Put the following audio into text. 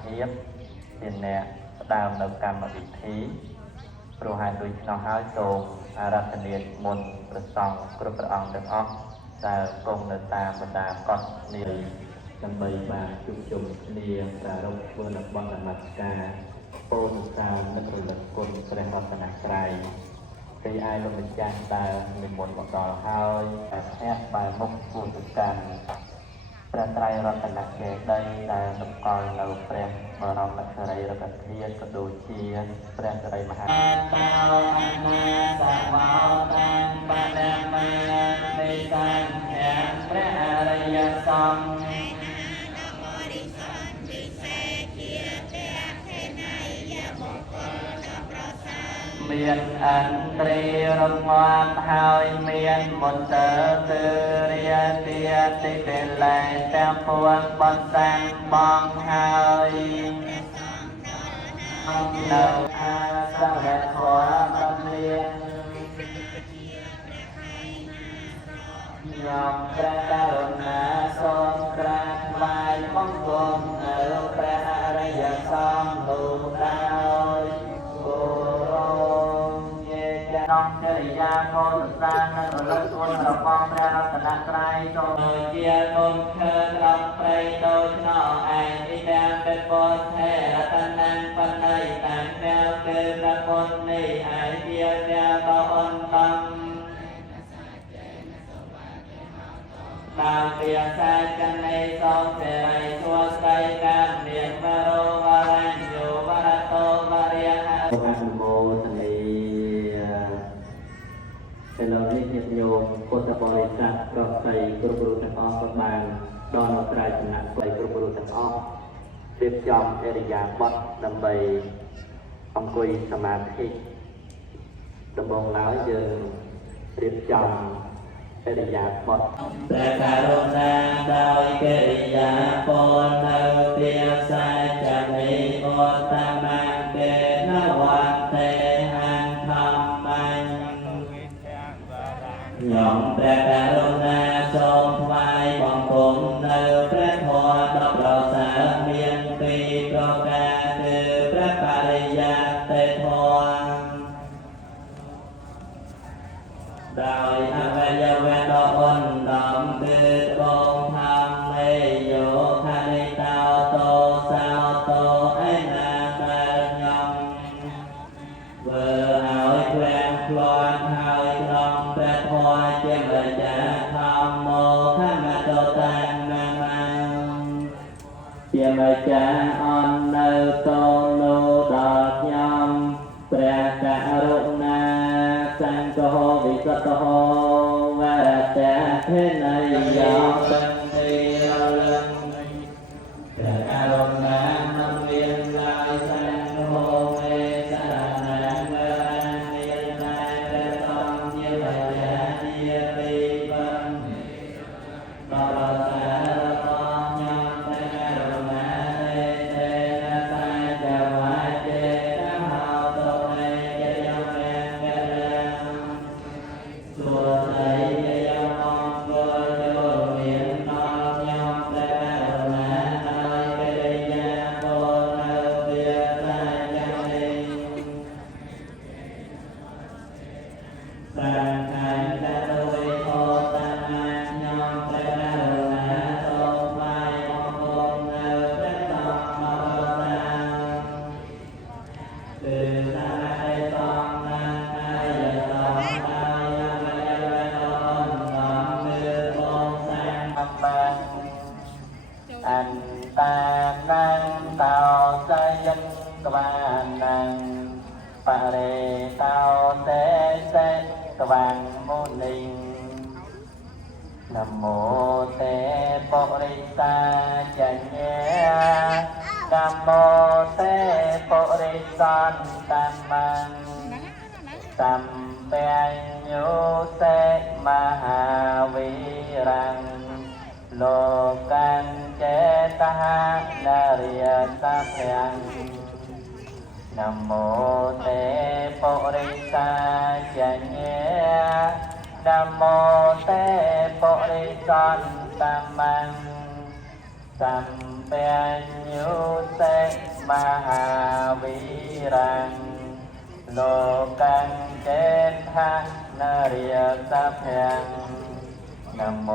ភាពជាអ្នកផ្ដើមនៅកម្មវិធីព្រោះហើយដូច្នោះហើយសូមអារាធនាមុនព្រះសង្ឃគ្រប់ព្រះអង្គទាំងអស់ដែលគង់នៅតាមបណ្ដាកោះនេះដើម្បីបានជួបជុំគ្នាប្រារព្ធធ្វើនៅបន់នមស្ការពោលសាលនឹករលឹកគុណព្រះរតនត្រ័យពេលឯលោកម្ចាស់ដែលនិមន្តមកដល់ហើយតែភ័ក្របែរមុខគួរទៅកាន់ព្រះត្រៃរតនចេតិយដែលតម្កល់នៅព្រះបរមលក្ខរីរតនធាតុក៏ដូចជាព្រះសិរីមហាតោអនាសវោតាំបដមានិសង្ឃាព្រះអរិយសង្ឃមានអន្ត្រីរងាត់ហើយមានមន្តទិរាទាតិកលេសទាំងពួងបន្សាំបងហើយនៅអាសវៈធម៌បំលៀងញោមព្រះករុណាសូមក្រាបថ្វាយបង្គំនៅព្រះអរិយសង្ឃលោកដោយគោរពក្នុងចរិយាកូនសាននិងរលឹកគុណរបស់ព្រះរតនត្រ័យសូមជាគុណខើត្រង់ព្រៃដូចណោឯងឥតាពេពុទ្ធេរតនាំបណៃតាំងព្រះគឺព្រះគុណនេះឯងជាព្រះបអនតំតាមពីអាសាចនៃសូមសេរីសួស្ដីការមានបរោវរញ្ញោវរតោវរិយអនុមោទនីឥឡូវនេះញាតិញោមពុទ្ធបរិស័ទប្រុសស្រីគ្រប់រូបទាំងអស់ក៏បានដល់នៅត្រៃឋានៈស្រីគ្រប់រូបទាំងអស់រៀបចំអរិយាបថដើម្បីអង្គុយសមាធិដំបូងឡើយយើងរៀបចំអរិយាបថព្រះករុណាដោយកិរិយាពលនៅទីសាចនីវត្តមកេណវតេហានធម្មញ្ញញោមព្រះករុណាសូមថ្វាយបង្គំនៅព្រះធម៌ដ៏ប្រសើរមានពីរប្រការគឺព្រះបរិយត្តិធម៌ដោយអវយវៈដ៏អនដំគឺត្បូងធម្មមេយោខានិតោតោសោតោឯណាដែលខ្ញុំធ្វើឲ្យខ្លាំងខ្លាចហើយក្នុងព្រះធម៌ជាម្ចាស់ធម្មោខមតោតាំងណាមាជាម្ចាស់អន់នៅតោនោះដល់ខ្ញុំព្រះករុណាសង្ឃោវិសុទ្ធោវរតេធិនយោបន្តិរលឹងព្រះករុណាមិនមានឡើយសង្ឃោមេសារណាងមានតែព្រះសង្ឃជាបញ្ញាជាទីពឹងបរសារបស់ខ្ញុំព្រះករុណាទេណាសាចវាចេតមោតោមេយយមេករាសួស្ដីយមង្គលចូលមានដល់ខ្ញុំព្រះករុណាដោយកិរិយាពលនៅទីសាចនីសាខាញ់ដោយហោតាមាខ្ញុំព្រះករុណាសូមថ្វាយបង្គំនៅព្រះសង្ឃបរសាគឺសាអេតងណាអាយតងអាយវយវតនតំគឺបងសាំបានអន្តានាងតោសយិក្វានាងបរិតោទេសេក្វាំងមុនីនមោទេបរិសាចញ្ញានមោទេបរិសន្តមង្ឃសម្បញ្ញោសេមហាវីរង្ឃលោកញ្ចេតហនរិយសភ័ងនមោទេបរិសាចញ្ញានមោទេបរិសន្តមង្ឃសម្បញ្ញោសេ มหาวีรังโลกังเจนทะนเรียสัพยังนะโม